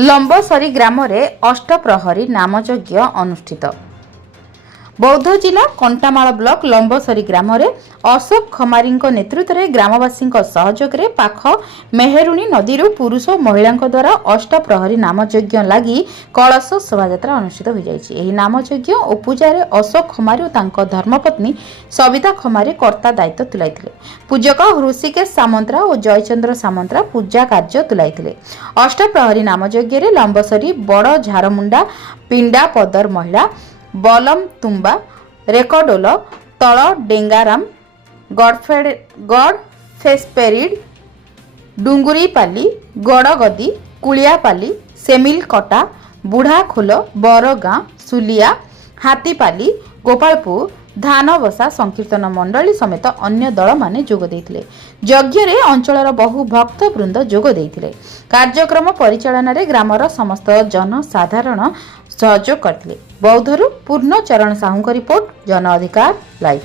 लंबसरी ग्राम रे अष्टप्रहरी नामयज्ञ अनुष्ठित। बौद्ध जिला कंटामाल ब्लॉक लंबसरी ग्राम रे अशोक खमारी नेतृत्व में ग्रामवासी सहयोग में पाख मेहरुणी नदी पुरुष और महिला द्वारा अष्टप्रहरी नामयज्ञ लगी कलश शोभायात्रा अनुष्ठित हो जाएगी। नामयज्ञ और पूजा रे अशोक खमारी और धर्मपत्नी सविता खमारी कर्ता दायित्व तुलाई। पूजक ऋषिकेश सामंतरा और जयचंद्र सामंतरा पूजा कार्य तुलाई। अष्टप्रहरी नामयज्ञ रे लंबसरी बड़ झारमुंडा पिंडा पदर महिला बलम तुम्बा रेकर्डोल तल डेंगाराम गड़ फेस्पेरिड डुंगुरीपाली गड़गदी कुलियापाली सेमिलकटा बुढ़ाखोल बरगाँ सुलिया हाथीपाली गोपालपुर धानबसा संकीर्तन मंडली समेत अन्य दल माने जोग देइथिले। यज्ञ रे अंचलर बहु भक्त वृंद जोग देइथिले। कार्यक्रम परिचालन रे ग्रामर समस्त जनसाधारण सहयोग करथिले। बौद्धरू पूर्णचरण साहूଙ୍କ रिपोर्ट जन अधिकार लाइव।